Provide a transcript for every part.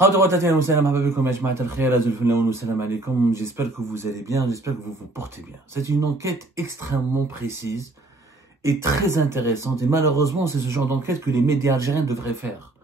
J'espère que vous allez bien, j'espère que vous vous portez bien. C'est une enquête extrêmement précise et très intéressante. Et malheureusement, c'est ce genre d'enquête que les médias algériens devraient faire.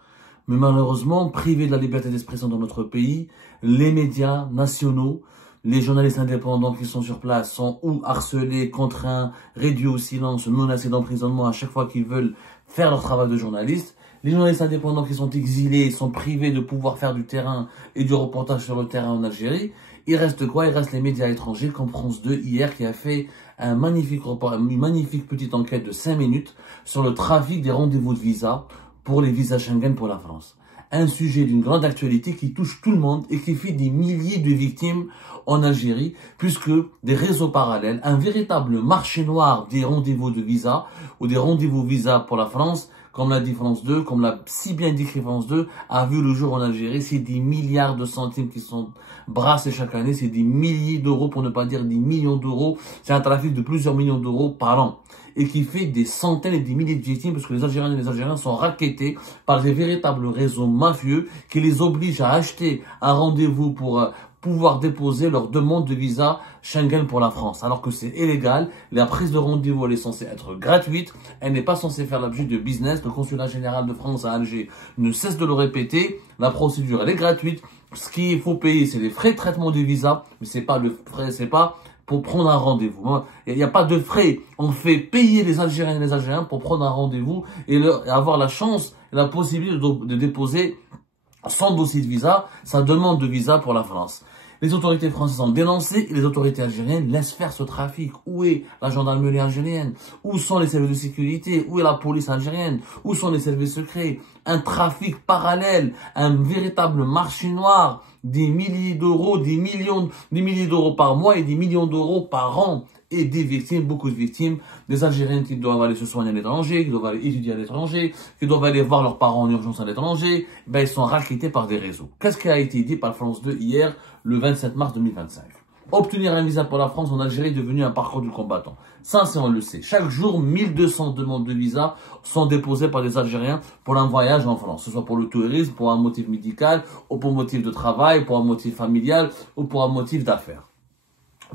Mais malheureusement, privés de la liberté d'expression dans notre pays, les médias nationaux, les journalistes indépendants qui sont sur place sont ou harcelés, contraints, réduits au silence, menacés d'emprisonnement à chaque fois qu'ils veulent faire leur travail de journaliste. Les journalistes indépendants qui sont exilés sont privés de pouvoir faire du terrain et du reportage sur le terrain en Algérie. Il reste quoi? Il reste les médias étrangers comme France 2 hier qui a fait une magnifique petite enquête de 5 minutes sur le trafic des rendez-vous de visa pour les visas Schengen pour la France. Un sujet d'une grande actualité qui touche tout le monde et qui fait des milliers de victimes en Algérie, puisque des réseaux parallèles, un véritable marché noir des rendez-vous de visa ou des rendez-vous visa pour la France, comme l'a dit France 2, comme l'a si bien décrit France 2, a vu le jour en Algérie. C'est des milliards de centimes qui sont brassés chaque année, c'est des milliers d'euros, pour ne pas dire des millions d'euros. C'est un trafic de plusieurs millions d'euros par an et qui fait des centaines et des milliers de victimes parce que les Algériens et les Algériens sont rackettés par des véritables réseaux mafieux qui les obligent à acheter un rendez-vous pour pouvoir déposer leur demande de visa Schengen pour la France, alors que c'est illégal. La prise de rendez-vous, elle est censée être gratuite, elle n'est pas censée faire l'objet de business. Le consulat général de France à Alger ne cesse de le répéter, la procédure elle est gratuite. Ce qu'il faut payer, c'est les frais de traitement du visa, mais c'est pas le frais, c'est pas pour prendre un rendez-vous. Il n'y a pas de frais. On fait payer les Algériens et les Algériens pour prendre un rendez-vous et avoir la chance et la possibilité de déposer son dossier de visa, sa demande de visa pour la France. Les autorités françaises ont dénoncé et les autorités algériennes laissent faire ce trafic. Où est la gendarmerie algérienne? Où sont les services de sécurité? Où est la police algérienne? Où sont les services secrets? Un trafic parallèle, un véritable marché noir, des milliers d'euros, des milliers d'euros par mois et des millions d'euros par an. Et des victimes, beaucoup de victimes, des Algériens qui doivent aller se soigner à l'étranger, qui doivent aller étudier à l'étranger, qui doivent aller voir leurs parents en urgence à l'étranger, ben ils sont rackettés par des réseaux. Qu'est-ce qui a été dit par France 2 hier, le 27 mars 2025? Obtenir un visa pour la France en Algérie est devenu un parcours du combattant. Ça, on le sait. Chaque jour, 1200 demandes de visa sont déposées par des Algériens pour un voyage en France. Que ce soit pour le tourisme, pour un motif médical, ou pour un motif de travail, pour un motif familial, ou pour un motif d'affaires.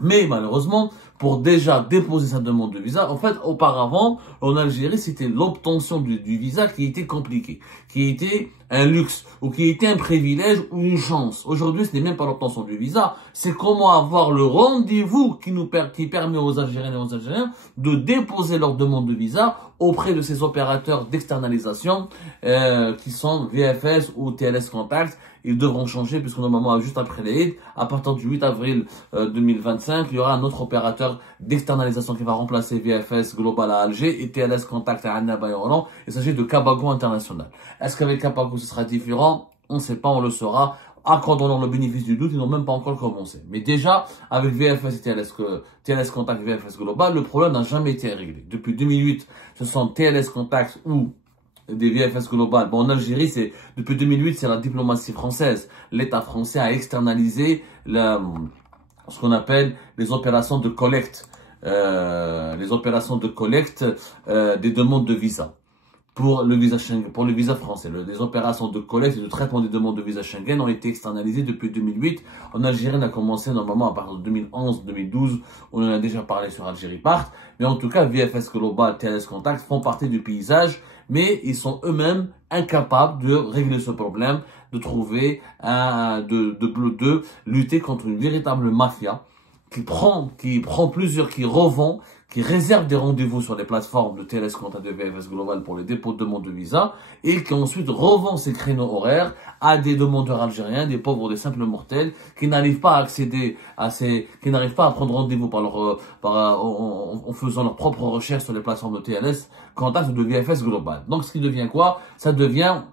Mais malheureusement, pour déjà déposer sa demande de visa, en fait, auparavant, en Algérie, c'était l'obtention du visa qui était compliqué, qui était un luxe, ou qui était un privilège ou une chance. Aujourd'hui, ce n'est même pas l'obtention du visa, c'est comment avoir le rendez-vous qui permet aux Algériennes et aux Algériens de déposer leur demande de visa auprès de ces opérateurs d'externalisation qui sont VFS ou TLS Contact. Ils devront changer puisque normalement, juste après les Eid, à partir du 8 avril 2025, il y aura un autre opérateur d'externalisation qui va remplacer VFS Global à Alger et TLS Contact à Annaba et Roland. Il s'agit de Kabago International. Est-ce qu'avec Kabago ce sera différent? On ne sait pas, on le saura. Accordons le bénéfice du doute, ils n'ont même pas encore commencé. Mais déjà, avec VFS et TLS Contact VFS Global, le problème n'a jamais été réglé. Depuis 2008, ce sont TLS Contact ou des VFS Global. Bon, en Algérie, depuis 2008, c'est la diplomatie française. L'État français a externalisé ce qu'on appelle les opérations de collecte, des demandes de visa. Pour le visa Schengen, pour le visa français, les opérations de collecte et de traitement des demandes de visa Schengen ont été externalisées depuis 2008. En Algérie, on a commencé normalement à partir de 2011-2012. On en a déjà parlé sur Algérie Part. Mais en tout cas, VFS Global, TLS Contact font partie du paysage, mais ils sont eux-mêmes incapables de régler ce problème, de trouver de lutter contre une véritable mafia qui revend, qui réserve des rendez-vous sur les plateformes de TLS Contact de VFS Global pour les dépôts de demande de visa et qui ensuite revend ces créneaux horaires à des demandeurs algériens, des pauvres, des simples mortels qui n'arrivent pas à accéder qui n'arrivent pas à prendre rendez-vous en faisant leurs propres recherches sur les plateformes de TLS Contact ou de VFS Global. Donc, ce qui devient quoi? Ça devient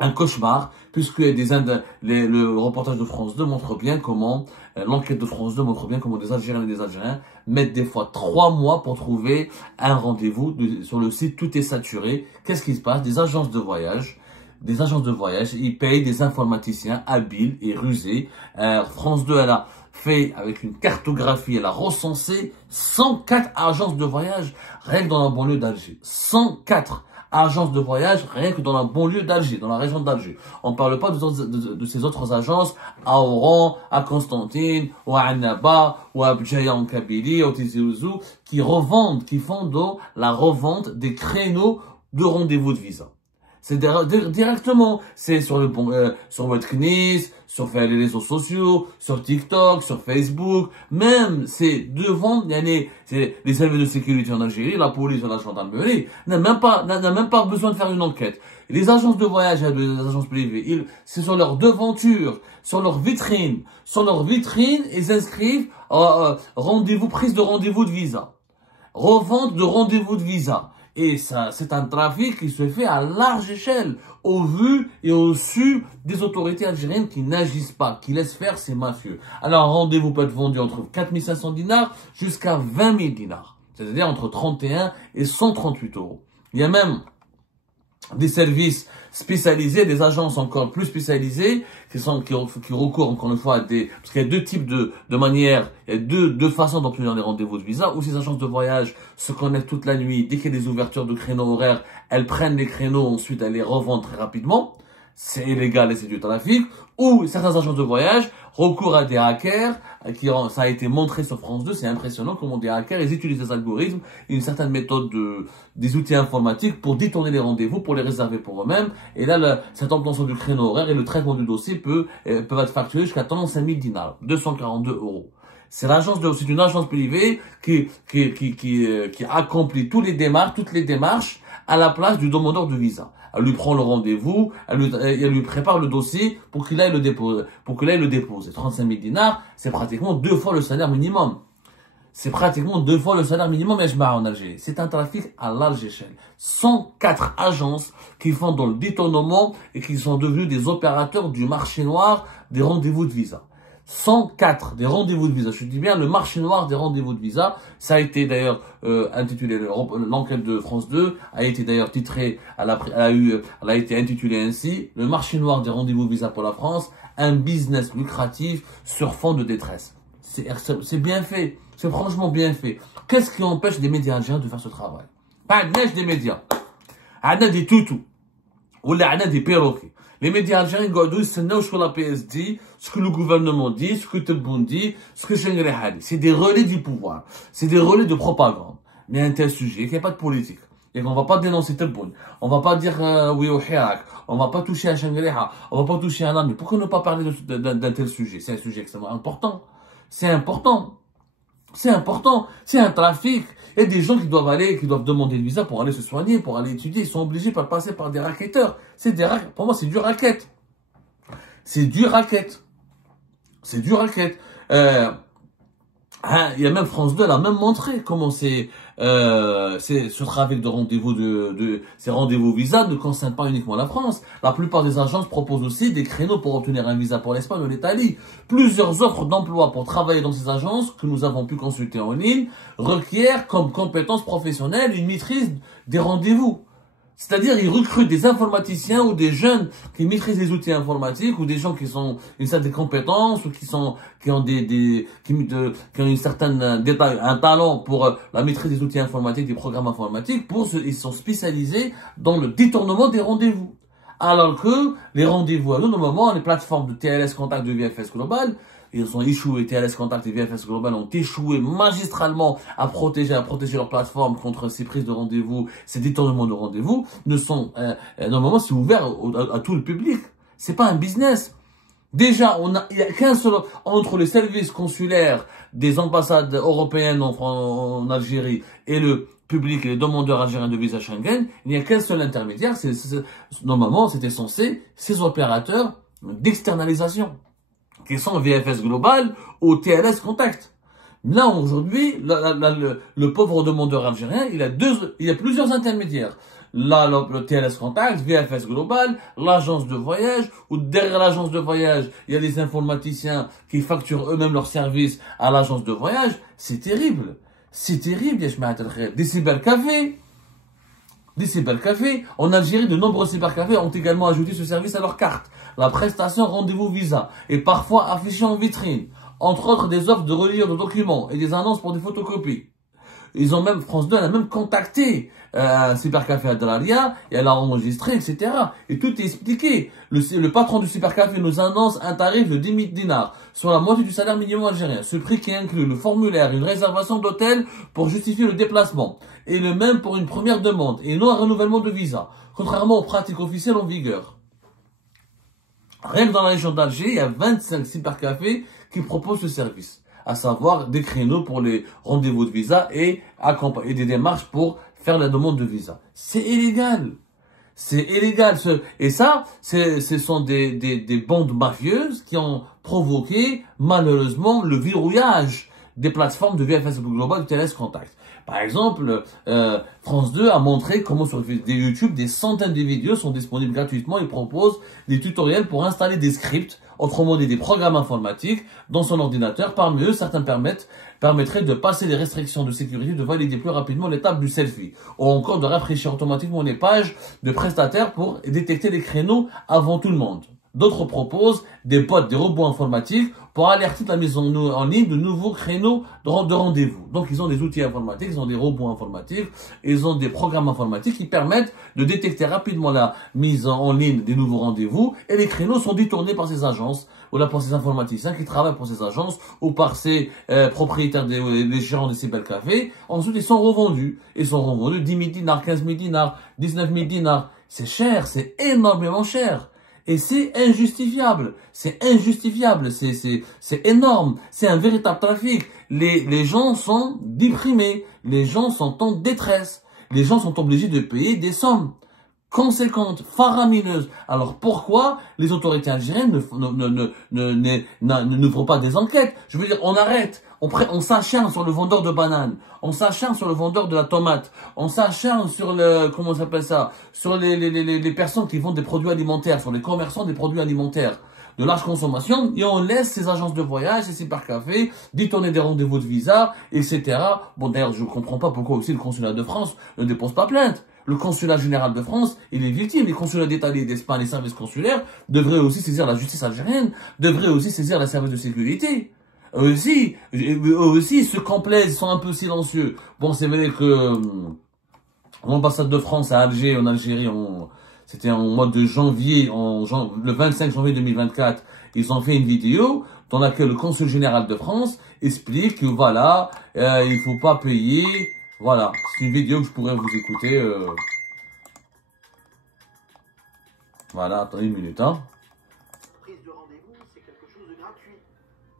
un cauchemar, puisque le reportage de France 2 montre bien comment, l'enquête de France 2 montre bien comment des Algériens et des Algériens mettent des fois 3 mois pour trouver un rendez-vous. Sur le site, tout est saturé. Qu'est-ce qui se passe? Des agences de voyage, ils payent des informaticiens habiles et rusés. France 2, elle a fait avec une cartographie, elle a recensé 104 agences de voyage, rien que dans la banlieue d'Alger. 104 Agence de voyage, rien que dans la banlieue d'Alger, dans la région d'Alger. On ne parle pas de ces autres agences à Oran, à Constantine, ou à Annaba, ou à Bjaya en Kabylie, ou Tizi Ouzou, qui revendent, qui font la revente des créneaux de rendez-vous de visa. C'est directement, c'est sur sur votre CNIS, sur les réseaux sociaux, sur TikTok, sur Facebook, même c'est devant les services de sécurité en Algérie, la police, la gendarmerie, n'a même pas besoin de faire une enquête. Les agences de voyage, les agences privées, c'est sur leur devanture, sur leur vitrine, ils inscrivent rendez-vous, prise de rendez-vous de visa, revente de rendez-vous de visa. Et ça, c'est un trafic qui se fait à large échelle, au vu et au su des autorités algériennes qui n'agissent pas, qui laissent faire ces mafieux. Alors, un rendez-vous peut être vendu entre 4500 dinars jusqu'à 20 000 dinars. C'est-à-dire entre 31 et 138 euros. Il y a même des services spécialisés, des agences encore plus spécialisées qui recourent encore une fois à parce qu'il y a deux types de manières, il y a deux façons d'obtenir des rendez-vous de visa, où ces agences de voyage se connectent toute la nuit, dès qu'il y a des ouvertures de créneaux horaires, elles prennent les créneaux, ensuite elles les revendent très rapidement. C'est illégal et c'est du trafic, ou certains agents de voyage recourent à des hackers, ça a été montré sur France 2, c'est impressionnant comment des hackers, ils utilisent des algorithmes et une certaine méthode des outils informatiques pour détourner les rendez-vous, pour les réserver pour eux-mêmes, et là, cette obtention du créneau horaire et le traitement du dossier peuvent être facturés jusqu'à 35 000 dinars, 242 euros. C'est une agence privée qui accomplit toutes les démarches à la place du demandeur de visa. Elle lui prend le rendez-vous, elle lui prépare le dossier pour qu'il aille le déposer. 35 000 dinars, c'est pratiquement 2 fois le salaire minimum. C'est pratiquement 2 fois le salaire minimum en Algérie. C'est un trafic à large échelle. 104 agences qui font dans le détournement et qui sont devenues des opérateurs du marché noir des rendez-vous de visa. 104 des rendez-vous de visa. Je dis bien le marché noir des rendez-vous de visa. Ça a été d'ailleurs intitulé, l'enquête de France 2 a été d'ailleurs titrée, elle a été intitulée ainsi, le marché noir des rendez-vous de visa pour la France, un business lucratif sur fond de détresse. C'est bien fait. C'est franchement bien fait. Qu'est-ce qui empêche les médias algériens de faire ce travail? Pas des médias. On a des toutous. Ou là, on a des perroquets. Les médias algériens, ils disent ce que la PS dit, ce que le gouvernement dit, ce que Tebboune dit, ce que Chengreha dit. C'est des relais du pouvoir. C'est des relais de propagande. Mais un tel sujet, il n'y a pas de politique. Et on va pas dénoncer Tebboune. On va pas dire oui au Hirak. On va pas toucher à Chengreha. On va pas toucher à l'ami. Pourquoi ne pas parler d'un tel sujet? C'est un sujet extrêmement important. C'est important. C'est important. C'est un trafic. Il y a des gens qui doivent demander le visa pour aller se soigner, pour aller étudier. Ils sont obligés de passer par des racketteurs. Pour moi, c'est du racket. C'est du racket. C'est du racket. Il y a même France 2, elle a même montré comment ce trafic de rendez-vous ces rendez-vous visa ne concerne pas uniquement la France. La plupart des agences proposent aussi des créneaux pour obtenir un visa pour l'Espagne ou l'Italie. Plusieurs offres d'emploi pour travailler dans ces agences que nous avons pu consulter en ligne requièrent comme compétence professionnelle une maîtrise des rendez-vous. C'est-à-dire, ils recrutent des informaticiens ou des jeunes qui maîtrisent les outils informatiques ou des gens qui ont une certaine compétence ou qui ont une certaine, un talent pour la maîtrise des outils informatiques, des programmes informatiques ils sont spécialisés dans le détournement des rendez-vous. Alors que les rendez-vous à nous, normalement, les plateformes de TLS Contact de VFS Global, ils ont échoué, TLS Contact et VFS Global ont échoué magistralement à protéger leur plateforme contre ces prises de rendez-vous, ces détournements de rendez-vous, normalement, c'est ouvert à tout le public. C'est pas un business. Déjà, il y a qu'un seul, entre les services consulaires des ambassades européennes en Algérie et le public et les demandeurs algériens de visa Schengen, il n'y a qu'un seul intermédiaire, normalement, c'était censé, ces opérateurs d'externalisation, qui sont VFS Global ou TLS Contact. Là, aujourd'hui, le pauvre demandeur algérien, il a plusieurs intermédiaires. Là, le TLS Contact, VFS Global, l'agence de voyage, ou derrière l'agence de voyage, il y a des informaticiens qui facturent eux-mêmes leurs services à l'agence de voyage. C'est terrible. C'est terrible, des cybercafés. Des cybercafés. En Algérie, de nombreux cybercafés ont également ajouté ce service à leur carte. La prestation rendez-vous visa est parfois affichée en vitrine. Entre autres, des offres de reliure de documents et des annonces pour des photocopies. Ils ont même, France 2, elle a même contacté un cybercafé à Dalaria, et elle a enregistré, etc. Et tout est expliqué. Le patron du cybercafé nous annonce un tarif de 10 000 dinars, soit la moitié du salaire minimum algérien. Ce prix qui inclut le formulaire, une réservation d'hôtel pour justifier le déplacement, et le même pour une première demande, et non un renouvellement de visa, contrairement aux pratiques officielles en vigueur. Rien que dans la région d'Alger, il y a 25 cybercafés qui proposent ce service, à savoir des créneaux pour les rendez-vous de visa et des démarches pour faire la demande de visa. C'est illégal. C'est illégal. Et ça, ce sont des bandes mafieuses qui ont provoqué, malheureusement, le verrouillage des plateformes de VFS Global de TLS Contact. Par exemple, France 2 a montré comment sur YouTube, des centaines de vidéos sont disponibles gratuitement et propose des tutoriels pour installer des scripts, autrement dit des programmes informatiques, dans son ordinateur. Parmi eux, certains permettraient de passer les restrictions de sécurité, de valider plus rapidement l'étape du selfie, ou encore de rafraîchir automatiquement les pages de prestataires pour détecter les créneaux avant tout le monde. D'autres proposent des bots, des robots informatiques pour alerter la mise en ligne de nouveaux créneaux de rendez-vous. Donc, ils ont des outils informatiques, ils ont des robots informatiques, ils ont des programmes informatiques qui permettent de détecter rapidement la mise en ligne des nouveaux rendez-vous, et les créneaux sont détournés par ces agences, ou là par ces informaticiens qui travaillent pour ces agences, ou par ces propriétaires des gérants de cybercafés. Ensuite, ils sont revendus. Ils sont revendus 10 000 dinars, 15 000 dinars, 19 000 dinars. C'est cher, c'est énormément cher. Et c'est injustifiable, c'est injustifiable, c'est énorme, c'est un véritable trafic. Les gens sont déprimés, les gens sont en détresse, les gens sont obligés de payer des sommes conséquentes, faramineuses. Alors pourquoi les autorités algériennes ne font pas des enquêtes? Je veux dire, on arrête, on s'acharne sur le vendeur de bananes, on s'acharne sur le vendeur de la tomate, on s'acharne sur comment ça s'appelle ça, sur les personnes qui vendent des produits alimentaires, sur les commerçants des produits alimentaires de large consommation, et on laisse ces agences de voyage, ces cybercafés, détourner des rendez-vous de visa, etc. Bon, d'ailleurs, je ne comprends pas pourquoi aussi le consulat de France ne dépose pas plainte. Le consulat général de France, il est victime. Les consulats d'Italie et d'Espagne, les services consulaires, devraient aussi saisir la justice algérienne, devraient aussi saisir les services de sécurité. Eux aussi, ils se complaisent, ils sont un peu silencieux. Bon, c'est vrai que l'ambassade de France à Alger, en Algérie, c'était en mois de janvier, le 25 janvier 2024, ils ont fait une vidéo dans laquelle le consul général de France explique que voilà, il faut pas payer. Voilà, c'est une vidéo que je pourrais vous écouter. Voilà, attendez une minute, hein. Prise de rendez-vous, c'est quelque chose de gratuit.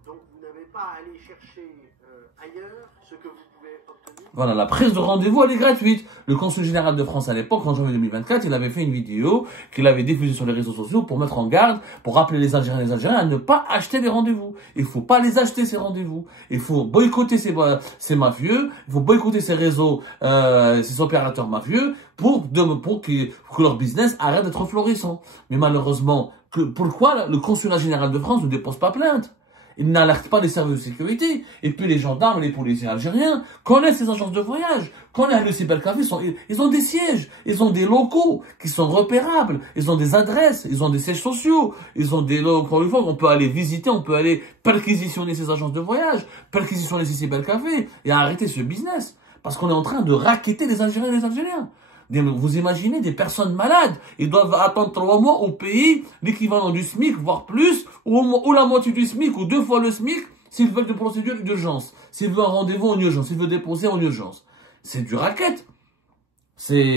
Donc vous n'avez pas à aller chercher ailleurs ce que vous pouvez obtenir. Voilà, la prise de rendez-vous, elle est gratuite. Le consul général de France à l'époque, en janvier 2024, il avait fait une vidéo qu'il avait diffusée sur les réseaux sociaux pour mettre en garde, pour rappeler les Algériens et les Algériens à ne pas acheter les rendez-vous. Il faut pas les acheter, ces rendez-vous. Il faut boycotter ces mafieux, il faut boycotter ces réseaux, ces opérateurs mafieux pour que leur business arrête d'être florissant. Mais malheureusement, pourquoi le consulat général de France ne dépose pas plainte? Ils n'alertent pas les services de sécurité. Et puis les gendarmes et les policiers algériens connaissent ces agences de voyage, connaissent le cybercafé, ils ont des sièges, ils ont des locaux qui sont repérables, ils ont des adresses, ils ont des sièges sociaux, ils ont des locaux, encore une fois, on peut aller visiter, on peut aller perquisitionner ces agences de voyage, perquisitionner ces cybercafés et arrêter ce business. Parce qu'on est en train de racketter les Algériens et les Algériens. Vous imaginez des personnes malades, ils doivent attendre 3 mois au pays, l'équivalent du SMIC, voire plus, ou la moitié du SMIC, ou 2 fois le SMIC, s'ils veulent des procédures d'urgence, s'ils veulent un rendez-vous en urgence, s'ils veulent déposer en urgence. C'est du racket.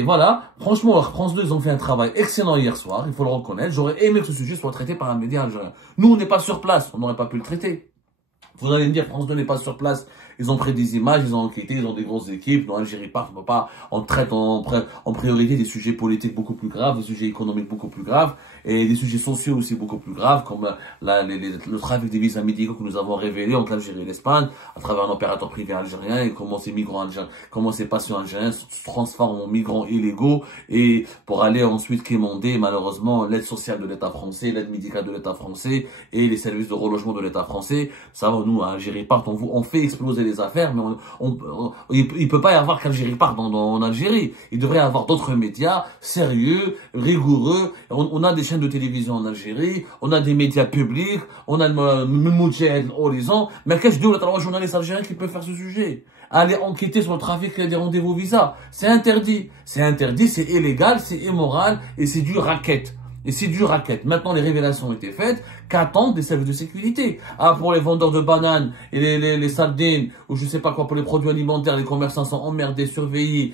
Voilà, franchement, France 2, ils ont fait un travail excellent hier soir, il faut le reconnaître. J'aurais aimé que ce sujet soit traité par un média algérien. Nous, on n'est pas sur place, on n'aurait pas pu le traiter. Vous allez me dire, France 2 n'est pas sur place. Ils ont pris des images, ils ont enquêté, ils ont des grosses équipes. Dans Algérie Park, on traite en priorité des sujets politiques beaucoup plus graves, des sujets économiques beaucoup plus graves, et des sujets sociaux aussi beaucoup plus graves, comme le trafic des visas médicaux que nous avons révélé entre l'Algérie et l'Espagne, à travers un opérateur privé algérien, et comment ces migrants algériens, comment ces patients algériens se transforment en migrants illégaux, et pour aller ensuite quémander, malheureusement, l'aide sociale de l'État français, l'aide médicale de l'État français, et les services de relogement de l'État français. Ça va nous, Algérie part, on fait exploser les affaires, mais il peut pas y avoir qu'Algérie part en Algérie. Il devrait y avoir d'autres médias sérieux, rigoureux. On a des chaînes de télévision en Algérie, on a des médias publics, on a le Moudjahid Horizon, mais qu'est-ce que les journalistes algériens qui peuvent faire ce sujet? Aller enquêter sur le trafic des rendez-vous visa. C'est interdit. C'est interdit, c'est illégal, c'est immoral et c'est du racket. Et c'est du racket. Maintenant, les révélations ont été faites. Qu'attendent les services de sécurité? Ah, pour les vendeurs de bananes et les sardines, ou je sais pas quoi, pour les produits alimentaires, les commerçants sont emmerdés, surveillés,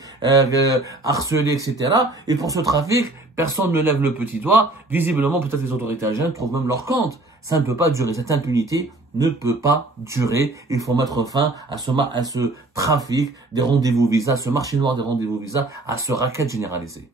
harcelés, etc. Et pour ce trafic, personne ne lève le petit doigt. Visiblement, peut-être les autorités algériennes trouvent même leur compte. Ça ne peut pas durer. Cette impunité ne peut pas durer. Il faut mettre fin à ce trafic des rendez-vous visa, à ce marché noir des rendez-vous visa, à ce racket généralisé.